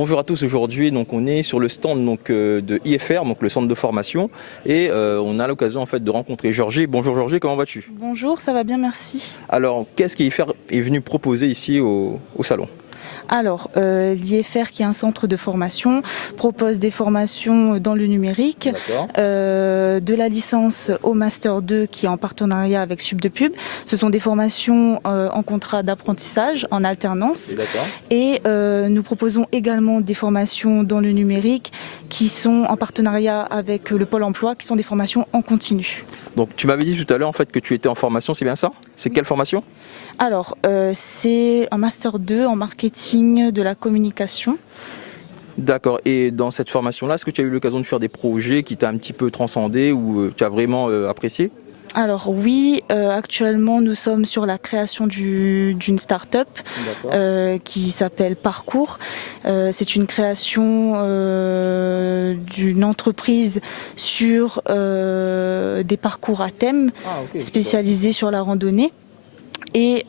Bonjour à tous, aujourd'hui donc on est sur le stand de IFR, donc le centre de formation, et on a l'occasion en fait de rencontrer Georgie. Bonjour Georgie, comment vas-tu? Bonjour, ça va bien, merci. Alors qu'est-ce qu'IFR est venu proposer ici au salon? Alors, l'IFR, qui est un centre de formation, propose des formations dans le numérique, de la licence au Master 2 qui est en partenariat avec Subdepub. Ce sont des formations en contrat d'apprentissage, en alternance. Et nous proposons également des formations dans le numérique qui sont en partenariat avec le Pôle emploi, qui sont des formations en continu. Donc tu m'avais dit tout à l'heure en fait que tu étais en formation, c'est bien ça? C'est quelle formation? Alors, c'est un Master 2 en marketing de la communication. D'accord, et dans cette formation-là, est-ce que tu as eu l'occasion de faire des projets qui t'ont un petit peu transcendé ou tu as vraiment apprécié? Alors oui, actuellement nous sommes sur la création d'une start-up qui s'appelle Parcours. C'est une création d'une entreprise sur des parcours à thème spécialisés sur la randonnée et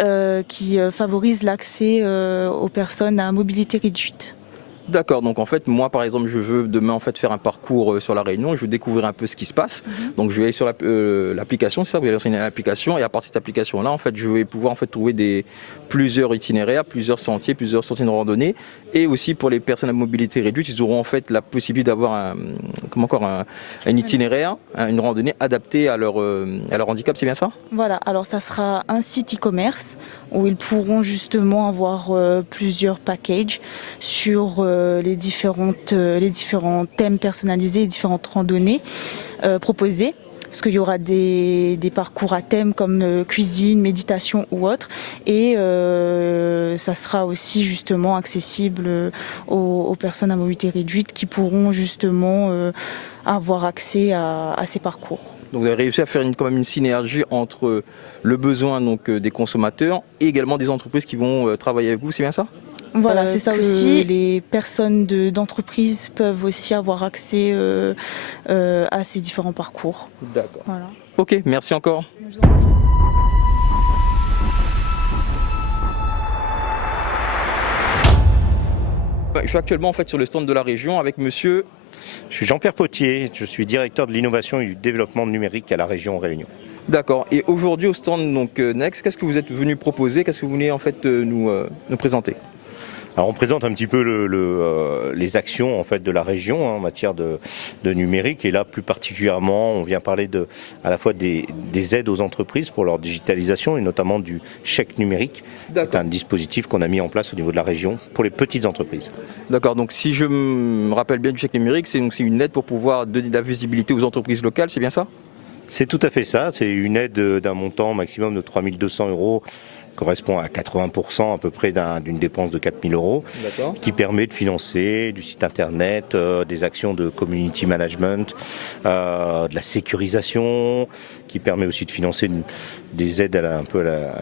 qui favorise l'accès aux personnes à mobilité réduite. D'accord, donc en fait moi par exemple je veux demain en fait faire un parcours sur la Réunion, je veux découvrir un peu ce qui se passe, donc je vais aller sur l'application, c'est ça, vous allez sur une application et à partir de cette application là en fait je vais pouvoir en fait trouver plusieurs itinéraires, plusieurs sentiers de randonnée, et aussi pour les personnes à mobilité réduite ils auront en fait la possibilité d'avoir un itinéraire, une randonnée adaptée à leur handicap, c'est bien ça? Voilà, alors ça sera un site e-commerce où ils pourront justement avoir plusieurs packages sur les différents thèmes personnalisés et différentes randonnées proposées. Parce qu'il y aura des parcours à thème comme cuisine, méditation ou autre. Et ça sera aussi justement accessible aux personnes à mobilité réduite qui pourront justement avoir accès à ces parcours. Donc vous avez réussi à faire quand même une synergie entre le besoin des consommateurs et également des entreprises qui vont travailler avec vous, c'est bien ça? Voilà, c'est ça aussi. Les personnes d'entreprise peuvent aussi avoir accès à ces différents parcours. D'accord. Voilà. Ok, merci encore. Je suis actuellement en fait sur le stand de la région avec monsieur. Je suis Jean-Pierre Potier, je suis directeur de l'innovation et du développement numérique à la région Réunion. D'accord. Et aujourd'hui au stand Next, qu'est-ce que vous êtes venu proposer? Qu'est-ce que vous voulez en fait nous présenter? Alors on présente un petit peu les actions en fait de la région en matière de numérique, et là plus particulièrement on vient parler à la fois des aides aux entreprises pour leur digitalisation et notamment du chèque numérique. C'est un dispositif qu'on a mis en place au niveau de la région pour les petites entreprises. D'accord, donc si je me rappelle bien du chèque numérique, c'est une aide pour pouvoir donner de la visibilité aux entreprises locales, c'est bien ça? C'est tout à fait ça, c'est une aide d'un montant maximum de 3 200 €, correspond à 80% à peu près d'une dépense de 4 000 €, qui permet de financer du site internet, des actions de community management, de la sécurisation, qui permet aussi de financer des aides à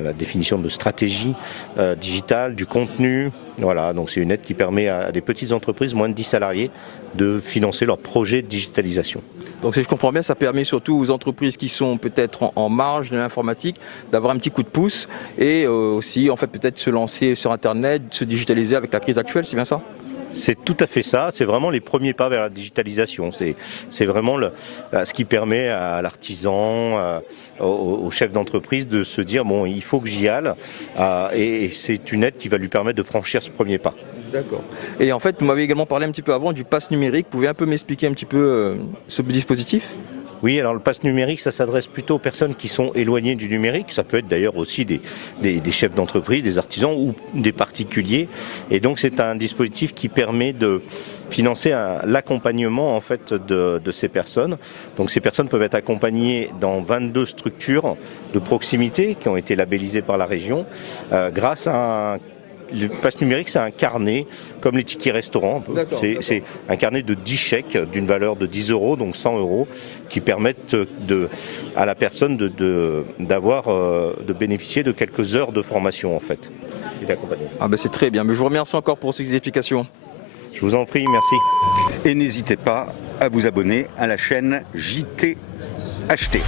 la définition de stratégie digitale, du contenu. Voilà, donc c'est une aide qui permet à des petites entreprises, moins de 10 salariés, de financer leurs projets de digitalisation. Donc si je comprends bien, ça permet surtout aux entreprises qui sont peut-être en marge de l'informatique d'avoir un petit coup de pouce et aussi en fait peut-être se lancer sur internet, se digitaliser avec la crise actuelle, c'est bien ça? C'est tout à fait ça, c'est vraiment les premiers pas vers la digitalisation, c'est vraiment ce qui permet à l'artisan, au chef d'entreprise de se dire bon, il faut que j'y aille, et c'est une aide qui va lui permettre de franchir ce premier pas. D'accord. Et en fait, vous m'avez également parlé un petit peu avant du pass numérique, vous pouvez un peu m'expliquer un petit peu ce dispositif? Oui, alors le pass numérique, ça s'adresse plutôt aux personnes qui sont éloignées du numérique. Ça peut être d'ailleurs aussi des chefs d'entreprise, des artisans ou des particuliers. Et donc c'est un dispositif qui permet de financer l'accompagnement en fait de ces personnes. Donc ces personnes peuvent être accompagnées dans 22 structures de proximité qui ont été labellisées par la région grâce à le pass numérique, c'est un carnet, comme les tickets restaurants. C'est un carnet de 10 chèques d'une valeur de 10 €, donc 100 €, qui permettent à la personne de bénéficier de quelques heures de formation en fait. Ah ben c'est très bien, mais je vous remercie encore pour ces explications. Je vous en prie, merci. Et n'hésitez pas à vous abonner à la chaîne JTHT.